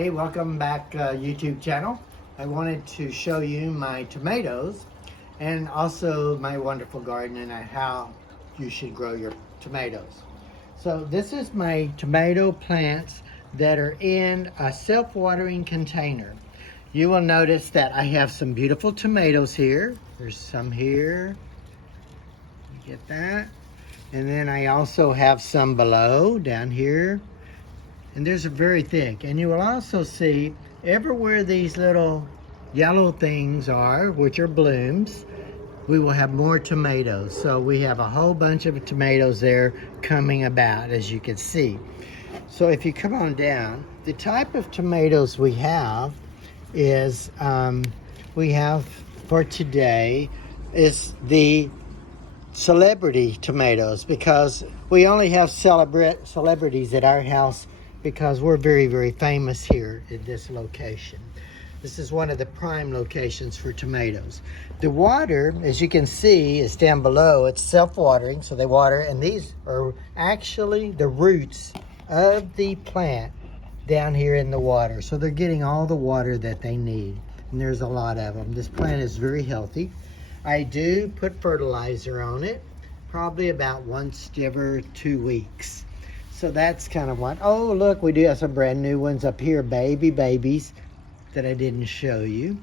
Hey, welcome back YouTube channel. I wanted to show you my tomatoes and also my wonderful garden and how you should grow your tomatoes. So this is my tomato plants that are in a self-watering container. You will notice that I have some beautiful tomatoes here. There's some here. You get that? And then I also have some below down here. And there's a very thick, and you will also see everywhere these little yellow things are, which are blooms, we will have more tomatoes. So we have a whole bunch of tomatoes there coming about, as you can see. So if you come on down, the type of tomatoes we have is, we have for today is the celebrity tomatoes, because we only have celebrities at our house because we're very, very famous here in this location. This is one of the prime locations for tomatoes. The water, as you can see, is down below. It's self-watering, so they water, and these are actually the roots of the plant down here in the water. So they're getting all the water that they need, and there's a lot of them. This plant is very healthy. I do put fertilizer on it, probably about once every 2 weeks. So that's kind of what. Oh, look, we do have some brand new ones up here, babies that I didn't show you.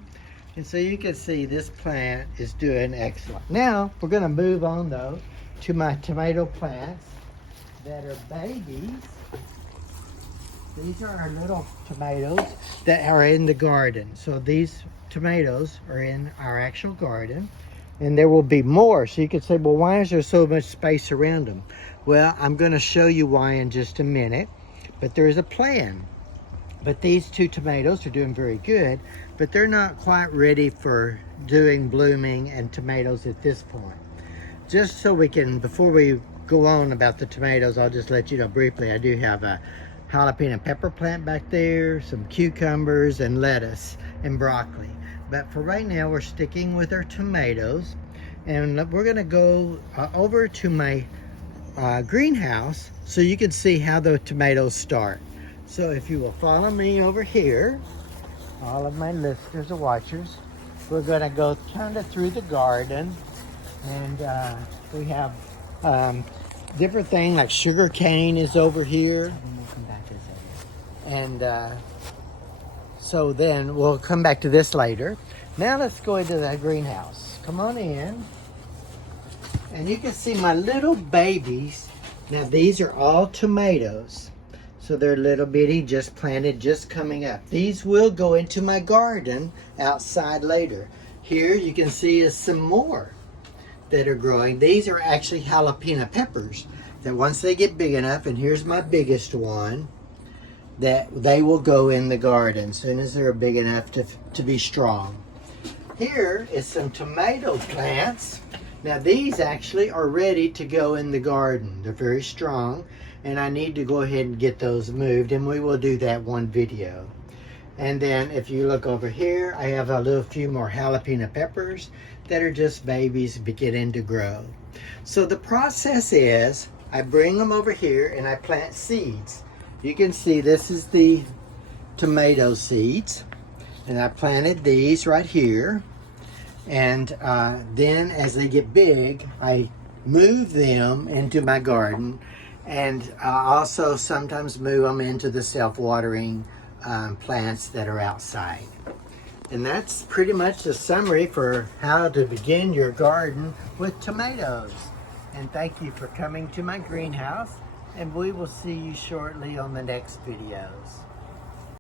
And so you can see this plant is doing excellent. Now, we're gonna move on though to my tomato plants that are babies. These are our little tomatoes that are in the garden. So these tomatoes are in our actual garden, and there will be more. So you could say, well, why is there so much space around them? Well, I'm going to show you why in just a minute, but there is a plan. But these two tomatoes are doing very good, but they're not quite ready for doing blooming and tomatoes at this point. Just so we can, before we go on about the tomatoes, I'll just let you know briefly, I do have a jalapeno pepper plant back there, some cucumbers and lettuce and broccoli. But for right now, we're sticking with our tomatoes, and we're gonna go over to my greenhouse so you can see how the tomatoes start. So if you will follow me over here, all of my listeners and watchers, we're gonna go kind of through the garden, and we have different things like sugar cane is over here. And so then we'll come back to this later. Now let's go into the greenhouse. Come on in. And you can see my little babies. Now these are all tomatoes. So they're little bitty, just planted, just coming up. These will go into my garden outside later. Here you can see is some more that are growing. These are actually jalapeno peppers that once they get big enough, and here's my biggest one, that they will go in the garden as soon as they're big enough to be strong. Here is some tomato plants. Now these actually are ready to go in the garden. They're very strong, and I need to go ahead and get those moved, and we will do that one video. And then if you look over here, I have a few more jalapeno peppers that are just babies beginning to grow. So the process is, I bring them over here and I plant seeds. You can see this is the tomato seeds, and I planted these right here. And then as they get big, I move them into my garden, and also sometimes move them into the self-watering plants that are outside. And that's pretty much the summary for how to begin your garden with tomatoes. And thank you for coming to my greenhouse, and we will see you shortly on the next videos.